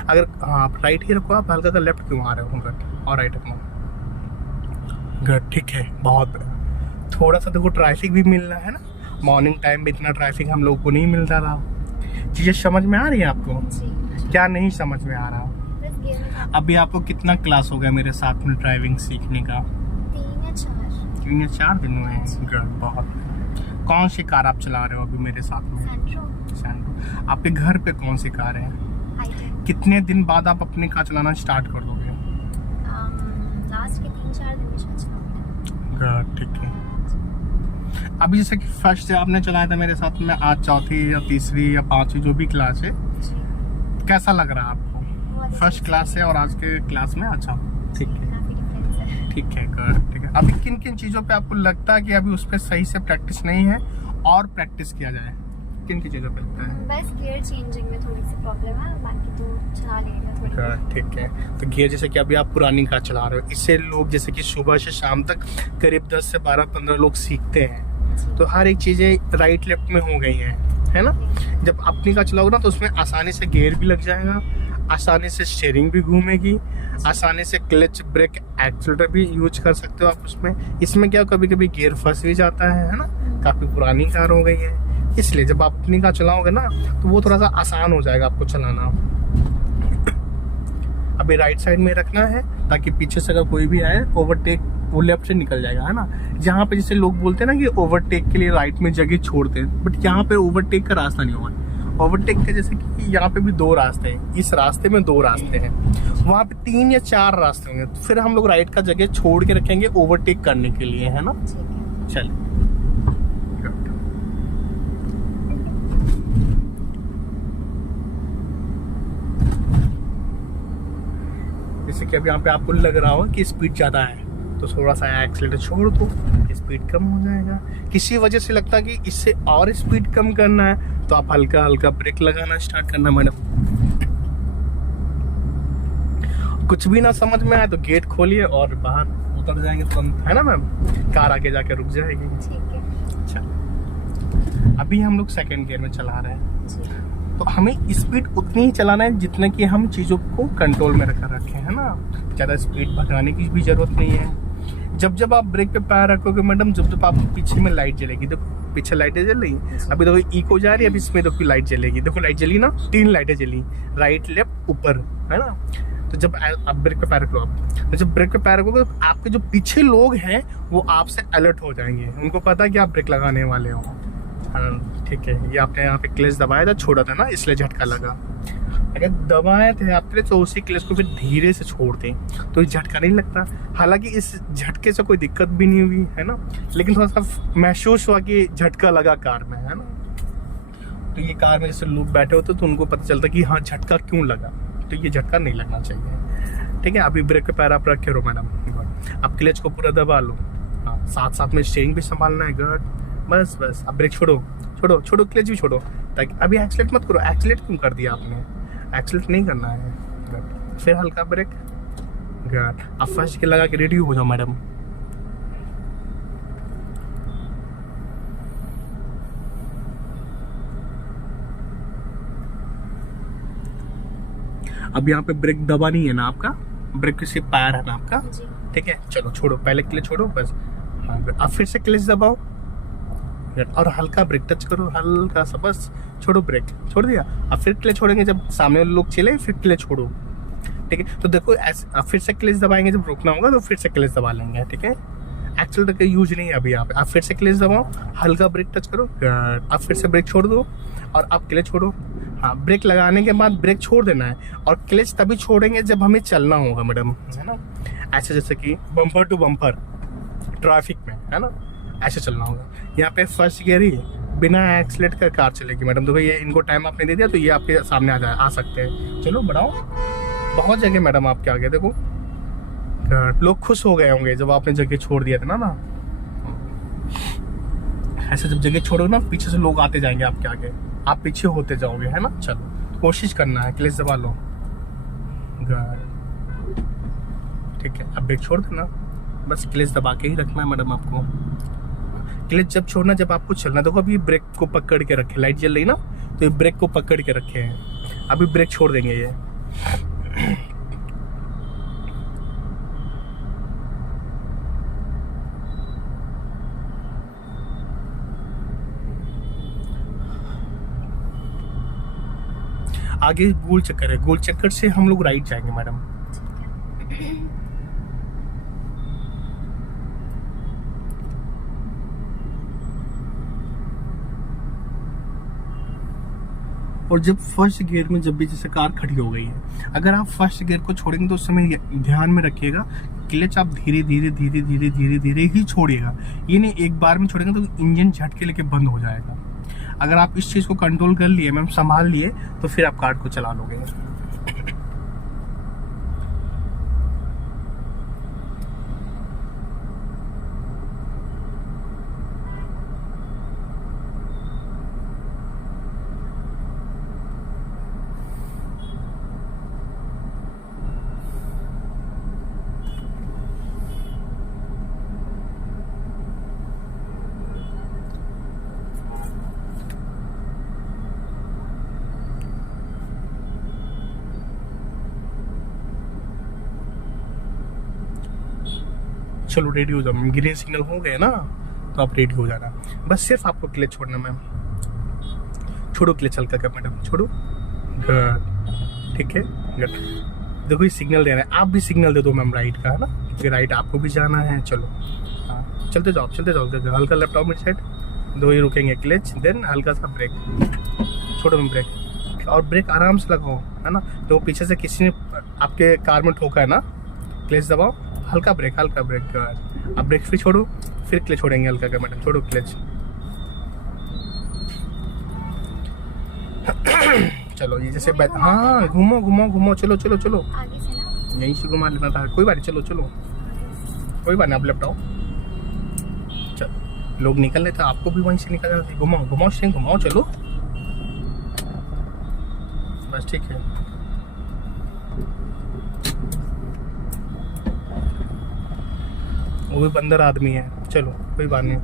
अगर हाँ आप राइट ही रखो, आप हल्का का लेफ्ट क्यों आ रहे हो गुड, और राइट रखना गुड, ठीक है बहुत बढ़िया। थोड़ा सा देखो ट्रैफिक भी मिलना है ना, मॉर्निंग टाइम में इतना ट्रैफिक हम लोग को नहीं मिलता था। चीज़ें समझ में आ रही है आपको? क्या नहीं समझ में आ रहा? अभी आपको कितना क्लास हो गया मेरे साथ में ड्राइविंग सीखने का? 3 या 4 दिन हुए हैं। गुड, बहुत। कौन सी कार आप चला रहे हो अभी मेरे साथ में? सैंट्रो। आपके घर पे कौन सी कार है? कितने दिन बाद आप अपनी कार चलाना स्टार्ट कर दोगे? लास्ट के 3-4 दिन में गुड, ठीक है। अभी जैसे कि फर्स्ट से आपने चलाया था मेरे साथ में, आज चौथी या तीसरी या पांचवी जो भी क्लास है, कैसा लग रहा है आपको फर्स्ट क्लास से और आज के क्लास में? अच्छा, ठीक है, ठीक है, गुड, ठीक है। अभी किन किन चीज़ों पे आपको लगता है कि अभी उस पर सही से प्रैक्टिस नहीं है और प्रैक्टिस किया जाए? किन किन चीज़ों पे लगता है? बस गियर चेंजिंग में थोड़ी सी प्रॉब्लम है, बाकी तो चला लेगा थोड़ी। ठीक है। तो गियर जैसे कि अभी आप पुरानी कार चला रहे हो, इससे लोग जैसे कि सुबह से शाम तक करीब 10 से 12-15 लोग सीखते हैं, तो हर एक चीज़ें राइट लेफ्ट में हो गई हैं, है ना? जब अपनी कार चलाओगे ना तो उसमें आसानी से गियर भी लग जाएगा, आसानी से स्टीयरिंग भी घूमेगी, आसानी से क्लच ब्रेक एक्सीलरेटर भी यूज कर सकते हो आप उसमें। इसमें क्या कभी कभी गियर फंस भी जाता है ना? काफ़ी पुरानी कार हो गई है, इसलिए जब आप अपनी कार चलाओगे ना तो वो थोड़ा सा आसान हो जाएगा आपको चलाना। अभी राइट साइड में रखना है ताकि पीछे से अगर कोई भी आए ओवरटेक, वो लेफ्ट से निकल जाएगा, है ना? जहाँ पे जैसे लोग बोलते हैं ना कि ओवरटेक के लिए राइट में जगह छोड़ते हैं, बट यहाँ पे ओवरटेक का रास्ता नहीं होगा। ओवरटेक के जैसे कि यहाँ पे भी 2 रास्ते हैं, इस रास्ते में 2 रास्ते हैं, वहाँ पे 3 या 4 रास्ते होंगे, तो फिर हम लोग राइट का जगह छोड़ के रखेंगे ओवरटेक करने के लिए, है ना? चलिए, जैसे कि अब यहाँ पे आपको लग रहा हो कि स्पीड ज़्यादा है तो थोड़ा सा एक्सीलेटर छोड़ दो, स्पीड कम हो जाएगा। किसी वजह से लगता है कि इससे और स्पीड कम करना है तो आप हल्का हल्का ब्रेक लगाना स्टार्ट करना मैडम। कुछ भी ना समझ में आए तो गेट खोलिए और बाहर उतर जाएंगे तुरंत, है ना मैम? कार आगे जाके रुक जाएगी। ठीक है। अच्छा, अभी हम लोग सेकंड गियर में चला रहे हैं, तो हमें स्पीड उतनी ही चलाना है जितना कि हम चीज़ों को कंट्रोल में रखा रखे, है ना? ज़्यादा स्पीड भगाने की भी ज़रूरत नहीं है। जब आप ब्रेक पे पैर रखोगे मैडम, जब आप पीछे में लाइट जलेगी, देखो पीछे लाइटें जल रही, अभी देखो इको जा रही है, अभी इसमें देखो लाइट जलेगी, देखो लाइट जली ना, 3 लाइटें जली, राइट लेफ्ट ऊपर, है ना? तो जब आप ब्रेक पे पैर रखो, तो जब ब्रेक पे पैर रखोगे तो आपके जो पीछे लोग हैं वो आपसे अलर्ट हो जाएंगे, उनको पता है कि आप ब्रेक लगाने वाले हो। ठीक है, ये आपने यहाँ पे क्लच दबाया था, छोड़ा था ना, इसलिए झटका लगा। अगर दबाए थे आपने तो उसी क्लच को फिर धीरे से छोड़ दें तो झटका नहीं लगता। हालांकि इस झटके से कोई दिक्कत भी नहीं हुई, है ना? लेकिन थोड़ा सा महसूस हुआ कि झटका लगा कार में, है ना? तो ये कार में जैसे लोग बैठे होते तो उनको पता चलता कि हाँ झटका क्यों लगा, तो ये झटका नहीं लगना चाहिए। ठीक है, अभी ब्रेक पे पैर आप रखे रहो मैडम, अब क्लच को पूरा दबा लो, हाँ, साथ साथ में स्टीयरिंग भी संभालना है, गुड, बस बस। अब ब्रेक छोड़ो, छोड़ो छोड़ो, क्लच भी छोड़ो, ताकि अभी एक्सीलेट मत करो। एक्सीलेट क्यों कर दिया आपने? एक्सीलेट नहीं करना है, गुड। फिर हल्का ब्रेक, गुड। अब फर्स्ट गियर लगा के रेडी हो जाओ मैडम। अब यहाँ पे ब्रेक दबा नहीं है ना आपका, ब्रेक के सिर्फ पैर है ना आपका, ठीक है? चलो छोड़ो, पहले क्लच छोड़ो बस, हाँ। अब फिर से क्लच दबाओ और हल्का ब्रेक टच करो, हल्का सा, बस छोड़ो, ब्रेक छोड़ दिया। अब फिर क्लच छोड़ेंगे जब सामने वाले लोग चले, फिर क्लच छोड़ो, ठीक है? तो देखो ऐसे फिर से क्लच दबाएंगे, जब रोकना होगा तो फिर से क्लच दबा लेंगे, ठीक है? एक्सीलेटर का यूज नहीं है अभी यहाँ पे। अब फिर से क्लच दबाओ, हल्का ब्रेक टच करो, अब फिर से ब्रेक छोड़ दो और अब क्लच छोड़ो। हाँ, ब्रेक लगाने के बाद ब्रेक छोड़ देना है और क्लच तभी छोड़ेंगे जब हमें चलना होगा मैडम, है ना? ऐसे जैसे कि बम्पर टू बम्पर ट्रैफिक में, है ना? ऐसे चलना होगा। यहाँ पे फर्स्ट गियर ही बिना एक्सीलेट का कार चलेगी मैडम। देखो ये इनको टाइम आपने दे दिया तो ये आपके सामने आ सकते हैं। चलो बढ़ाओ, बहुत जगह मैडम आपके आगे, देखो लोग खुश हो गए होंगे जब आपने जगह छोड़ दिया था ना। ऐसे जब जगह छोड़ोगे ना, पीछे से लोग आते जाएंगे आपके आगे, आप पीछे होते जाओगे, है ना? चलो कोशिश करना है, क्लच दबा लो, ठीक है? अब ब्रेक छोड़ देना, बस क्लच दबा के ही रखना है मैडम आपको। क्लच जब छोड़ना, जब आपको चलना। देखो अभी ब्रेक को पकड़ के रखे, लाइट जल रही ना, तो ये ब्रेक को पकड़ के रखे हैं, अभी ब्रेक छोड़ देंगे ये। आगे गोल चक्कर है, गोल चक्कर से हम लोग राइट जाएंगे मैडम। और जब फर्स्ट गियर में जब भी जैसे कार खड़ी हो गई है, अगर आप फर्स्ट गियर को छोड़ेंगे तो उस समय ध्यान में रखिएगा क्लच आप धीरे धीरे धीरे धीरे धीरे धीरे ही छोड़िएगा। ये नहीं एक बार में छोड़ेंगे तो इंजन झटके लेके बंद हो जाएगा। अगर आप इस चीज को कंट्रोल कर लिए मैम, संभाल लिए, तो फिर आप कार को चला लोगे। चलो रेडी हो जाओ, ग्रीन सिग्नल हो गए ना, तो आप रेडी हो जाना। बस सिर्फ आपको क्लच छोड़ना मैम। छोड़ो क्लच हल्का कर मैडम, छोड़ो। गुड, ठीक है, गुड। देखो ये सिग्नल दे रहा है, आप भी सिग्नल दे दो मैम राइट का, है ना, क्योंकि राइट आपको भी जाना है। चलो हाँ, चलते जाओ चलते जाओ, हल्का लेफ्ट आओ मेरी साइड, दो ही रुकेंगे, क्लच देन हल्का सा ब्रेक, छोड़ो मैम ब्रेक, और ब्रेक आराम से लगाओ, है ना। तो पीछे से किसी ने आपके कार में ठोका है ना, क्लच दबाओ, हल्का ब्रेक अब ब्रेक फिर छोड़ो, फिर क्लच छोड़ेंगे हल्का का मैडम, छोड़ो क्लच। चलो ये जैसे हाँ घूमो घूमो घूमो, चलो चलो चलो, आगे से ना यहीं से घुमा लेना था, कोई बात नहीं, चलो चलो, कोई बात नहीं, आप लेफ्ट आओ। चलो लोग निकल रहे थे, आपको भी वहीं से निकलना था, घुमाओ घुमाओ स्टेरिंग घुमाओ, चलो बस ठीक है। वो भी बंदर आदमी है, चलो कोई बात नहीं।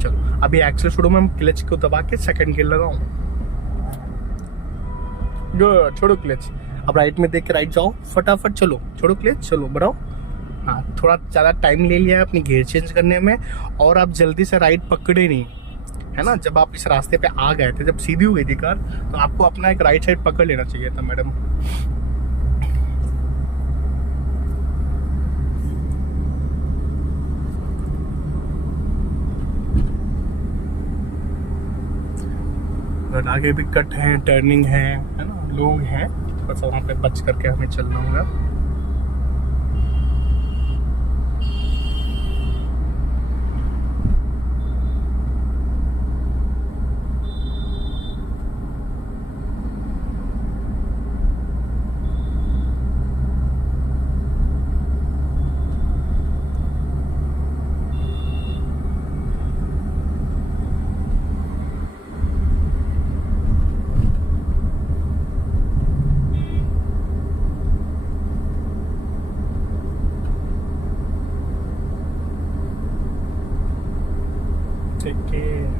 चलो अभी एक्सेल छोड़ो मैम, क्लच को दबा के सेकंड गियर लगाओ, जो छोड़ो क्लच। अब राइट में देख के राइट जाओ फटाफट, चलो छोड़ो क्लच, चलो बढ़ाओ। हाँ थोड़ा ज़्यादा टाइम ले लिया है अपनी गियर चेंज करने में, और आप जल्दी से राइट पकड़े नहीं, है ना। जब आप इस रास्ते पे आ गए थे, जब सीधी हो गई थी कार, तो आपको अपना एक राइट साइड पकड़ लेना चाहिए था मैडम। आगे भी कट है, टर्निंग है ना, लोग हैं, बस वहाँ पे बच करके हमें चलना होगा।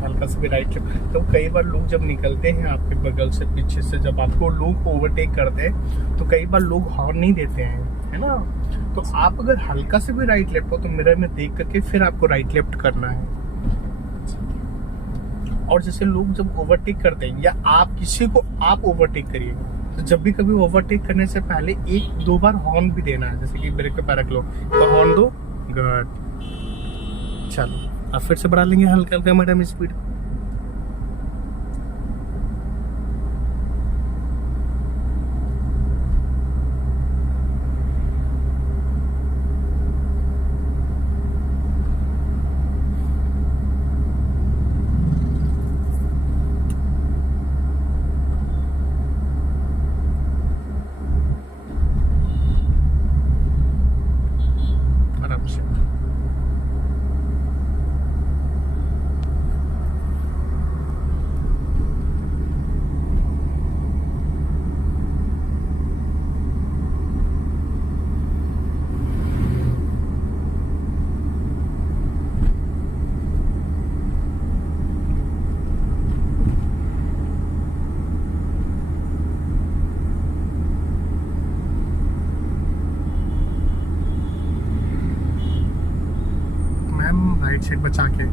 हल्का से भी राइट। तो कई बार लोग जब निकलते हैं आपके बगल से, पीछे से, जब आपको लोग ओवरटेक करते हैं, तो कई बार लोग हॉर्न नहीं देते हैं, है ना। तो आप अगर हल्का से भी राइट लेफ्ट हो तो मिरर में देख करके फिर आपको राइट लेफ्ट करना है। और जैसे लोग जब ओवरटेक करते हैं, या आप किसी को आप ओवरटेक करिए, तो जब भी कभी ओवरटेक करने से पहले एक दो बार हॉर्न भी देना है। जैसे कि ब्रेक पे पैर रख लो तो हॉर्न दो, गुड। चलो अब फिर से बढ़ा लेंगे हल्का हल्का मैडम स्पीड। आराम से साइड बचा के।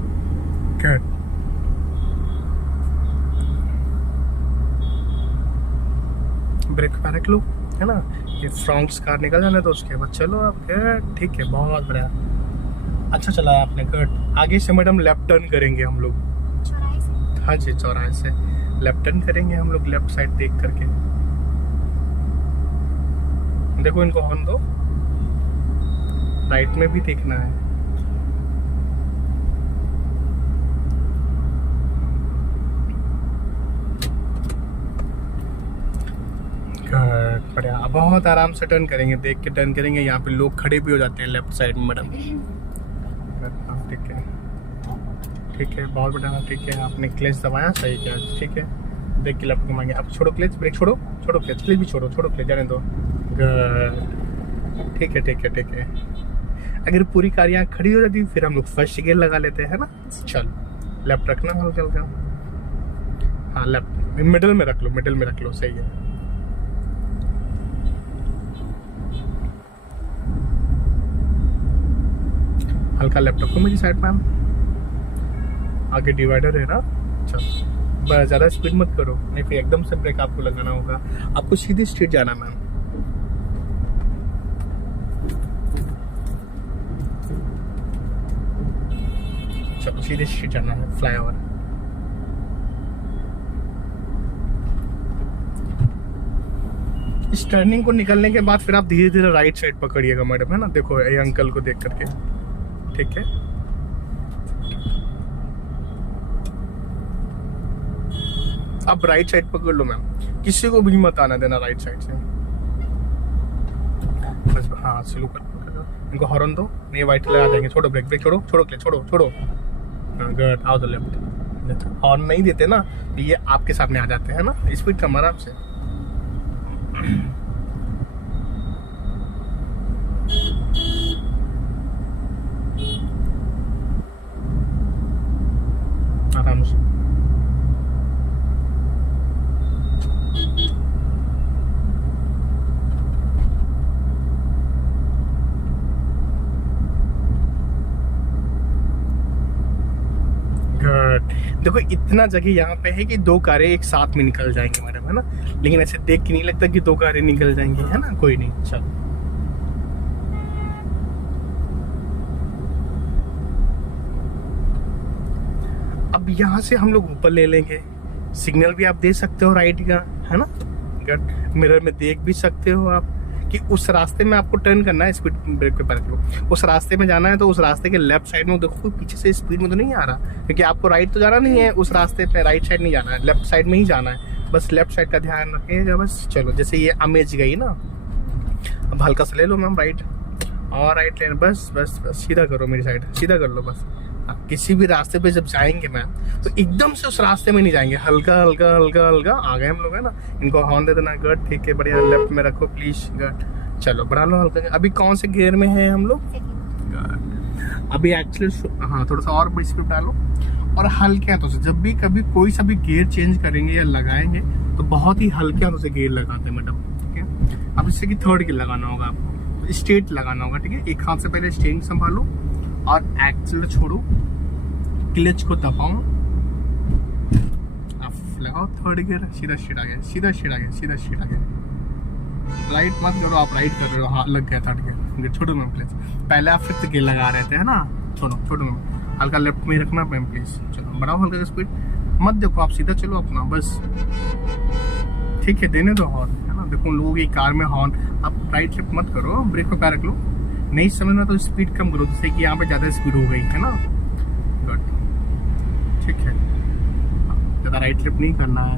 गुड। ब्रेक पे रख लो, है ना। ये फ्रंट कार निकल जाने तो उसके बाद चलो आप। गुड, ठीक है, बहुत बढ़िया, अच्छा चला है आपने। गुड। आगे से मैडम लेफ्ट टर्न करेंगे हम लोग। चौराहे से? हाँ जी, चौराहे से लेफ्ट टर्न करेंगे हम लोग, लेफ्ट साइड देख करके। देखो इनको हॉर्न दो, राइट में भी देखना है। बढ़िया, बहुत आराम से टर्न करेंगे, देख के टर्न करेंगे। यहाँ पे लोग खड़े भी हो जाते हैं लेफ्ट साइड में मैडम। ठीक है, ठीक है, बहुत बढ़िया, ठीक है। आपने क्लच दबाया, सही किया, ठीक है। देख के लेफ्ट घुमाएंगे। अब छोड़ो क्लच, ब्रेक छोड़ो, छोड़ो क्लच, क्लच भी छोड़ो, छोड़ो क्लच, जाने दो। गुड, ठीक है, ठीक है, ठीक है। अगर पूरी कार यहाँ खड़ी हो जाती फिर हम लोग फर्स्ट गियर लगा लेते हैं ना। चलो लेफ्ट रखना हल्का हल्का। हाँ, लेफ्ट मिडिल में रख लो, मिडिल में रख लो, सही है। हल्का लेफ्ट रखो मेरी साइड मैम। आगे डिवाइडर है ना। चलो ज़्यादा स्पीड मत करो, नहीं फिर एकदम से ब्रेक आपको लगाना होगा। आपको सीधी स्ट्रेट जाना मैम। चलो सीधे स्ट्रेट जाना है, फ्लाईओवर। इस टर्निंग को निकलने के बाद फिर आप धीरे धीरे राइट साइड पकड़िएगा मैडम, है ना। देखो ये अंकल को देख करके, ठीक है। अब राइट साइड पकड़ लो मैम, किसी को भी मत आना देना राइट साइड से, बस। हाँ, स्लो कर, इनको हॉर्न दो, नहीं वाइट लगा देंगे। छोड़ो ब्रेक, ब्रेक छोड़ो, छोड़ो क्लच, छोड़ो, छोड़ो। गुड, आओ दो लेफ्ट। हॉर्न नहीं देते ना तो ये आपके सामने आ जाते हैं ना। स्पीड कम, आराम से। आराम से। गुड। देखो इतना जगह यहाँ पे है कि दो कारें एक साथ में निकल जाएंगी मैडम, है ना। लेकिन ऐसे देख के नहीं लगता कि दो कारें निकल जाएंगी, है ना। कोई नहीं, चलो। अब यहाँ से हम लोग ऊपर ले लेंगे। सिग्नल भी आप दे सकते हो राइट का, है ना। गुड। मिरर में देख भी सकते हो आप कि उस रास्ते में आपको टर्न करना है। स्पीड ब्रेक पे पकड़ लो, उस रास्ते में जाना है तो उस रास्ते के लेफ्ट साइड में देखो कोई पीछे से स्पीड में तो नहीं आ रहा, क्योंकि आपको राइट तो जाना नहीं है उस रास्ते पे, राइट साइड नहीं जाना है, लेफ्ट साइड में ही जाना है। बस लेफ्ट साइड का ध्यान रखिएगा बस। चलो जैसे ये अमेज गई ना, अब हल्का सा ले लो मैम राइट, और राइट लेना, बस बस बस। सीधा करो मेरी साइड, सीधा कर लो बस। किसी भी रास्ते पे जब जाएंगे मैम तो एकदम से उस रास्ते में नहीं जाएंगे, हल्का हल्का हल्का हल्का। आ गए हम लोग, है ना। इनको हॉर्न दे देना। गुड, ठीक है, बढ़िया। लेफ्ट में रखो प्लीज। गुड, चलो बढ़ा लो हल्का। अभी कौन से गियर में है हम लोग? अभी एक्चुअली हाँ, थोड़ा सा और स्पीड डालो और हल्के हाथों से। जब भी कभी कोई सा भी गियर चेंज करेंगे या लगाएंगे तो बहुत ही हल्के हाथों से गियर लगाते हैं मैडम, ठीक है। अब इससे कि थर्ड गियर लगाना होगा आपको, स्ट्रेट लगाना होगा, ठीक है। एक हाथ से पहले स्टीयरिंग संभालो और एक्सेलरेटर छोड़ो, क्लच को दबाओ, अब लगाओ थर्ड गियर। सीधा स्ट्रेट आ गया, सीधा स्ट्रेट आ गया, सीधा स्ट्रेट आ गया। राइट मत करो, आप राइट कर रहे हो। हाँ, लग गया थर्ड गियर। छोड़ो मैम क्लच। पहले आप फिफ्थ गियर लगा रहे थे, है ना। छोड़ो, छोड़ो मैम, हल्का लेफ्ट में ही रखना मैम प्लीज। चलो बढ़ाओ हल्का स्पीड, मत देखो आप, सीधा चलो अपना बस, ठीक है। देने दो हॉर्न, है ना। देखो लोग ये कार में हॉर्न, आप राइट लेफ्ट मत करो, ब्रेक पे पैर रख लो। नहीं समझना तो स्पीड कम करो, जैसे कि यहाँ पे ज़्यादा स्पीड हो गई, है ना। गुड, ठीक है। ज़्यादा राइट लेफ्ट नहीं करना है।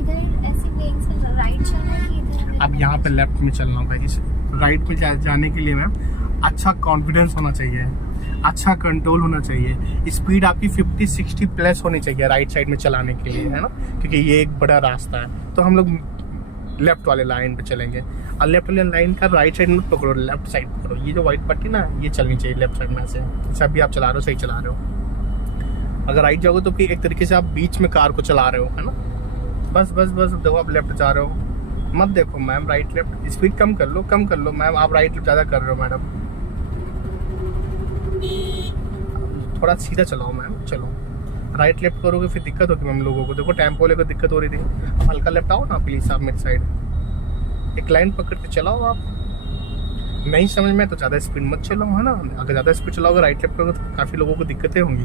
इधर ऐसे लेन्स में राइट चलना है कि इधर? अब यहाँ पे लेफ्ट में चलना होगा। इस राइट में जाने के लिए मैम अच्छा कॉन्फिडेंस होना चाहिए, अच्छा कंट्रोल होना चाहिए। स्पीड आपकी 50-60 प्लस होनी चाहिए राइट साइड में चलाने के लिए, है ना। क्योंकि ये एक बड़ा रास्ता है, तो हम लोग लेफ्ट वाले लाइन पे चलेंगे। और लेफ्ट वाले लाइन का राइट साइड मत पकड़ो, लेफ्ट साइड पकड़ो। ये जो व्हाइट पट्टी ना, ये चलनी चाहिए लेफ्ट साइड में से। सब भी आप चला रहे हो, सही चला रहे हो। अगर राइट जाओगे तो फिर एक तरीके से आप बीच में कार को चला रहे हो, है ना। बस बस बस। देखो आप लेफ्ट जा रहे हो, मत देखो मैम राइट लेफ्ट। स्पीड कम कर लो, कम कर लो मैम। आप राइट लेफ्ट ज़्यादा कर रहे हो मैडम। थोड़ा सीधा चलाओ मैम, चलो। राइट लेफ्ट करोगे फिर दिक्कत होगी मैम लोगों को। देखो टेम्पो वाले को दिक्कत हो रही थी। हल्का लेफ्ट आओ ना प्लीज़ आप मेरी साइड, एक लाइन पकड़ के चलाओ आप। नहीं समझ में तो ज़्यादा स्पीड मत चलाओ, है ना। अगर ज़्यादा स्पीड चलाओगे राइट लेफ्ट करोगे तो काफ़ी लोगों को दिक्कतें होंगी।